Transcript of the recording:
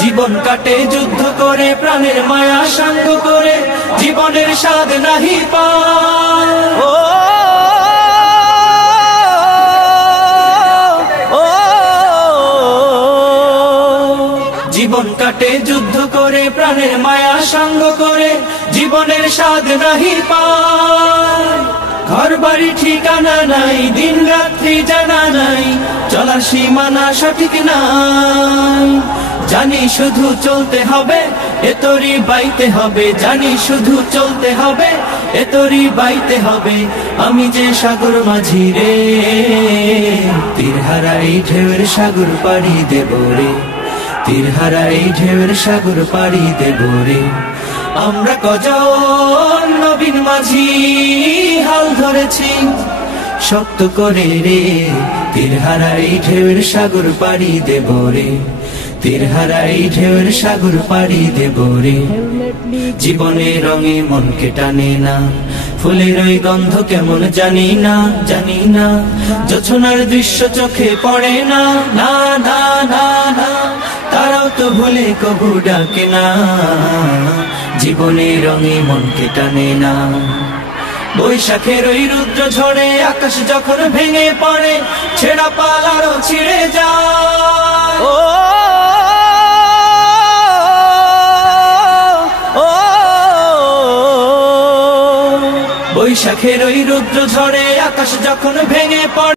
জীবন কাটে যুদ্ধ করে, প্রাণের মায়া সাঙ্গ করে, জীবনের স্বাদ নাহি পায়। জীবন কাটে যুদ্ধ করে, প্রাণের মায়া সাঙ্গ করে, জীবনের স্বাদ নাহি পায়। ঘর বাড়ি ঠিকানা নাই, দিন রাত্রি জানা নাই, চলার সীমানা সঠিক নাই। জানি শুধু চলতে হবে, এতরি বাইতে হবে, জানি শুধু চলতে হবে, এতরি বাইতে হবে। আমি যে সাগর মাঝি রে, তীরহারা এই ঢেউয়ের সাগর পাড়ি দেব রে, তীরহারা এই ঢেউয়ের সাগর পাড়ি দেব রে। আমরা কজন নবীন মাঝি হাল ধরেছি শক্ত করে রে, তীরহারা এই ঢেউয়ের সাগর পাড়ি দেব রে, তীরহারা এই ঢেউয়ের সাগর পাড়ি দেব রে। জীবনের রঙে মনকে টানে না, ফুলের ওই গন্ধ কেমন জানি না, জানি না। জোছনার দৃশ্য চোখে পড়ে না, না না না না, তারাও তো ভুলে কবু ডাকে না। জীবনের রঙে মনকে টানে না। বৈশাখের ওই রুদ্র ঝড়ে আকাশ যখন ভেঙে পড়ে, ছেঁড়া পাল আরো ছিঁড়ে যায়। বৈশাখের ওই রুদ্র ঝড়ে আকাশ যখন ভেঙে পড়ে।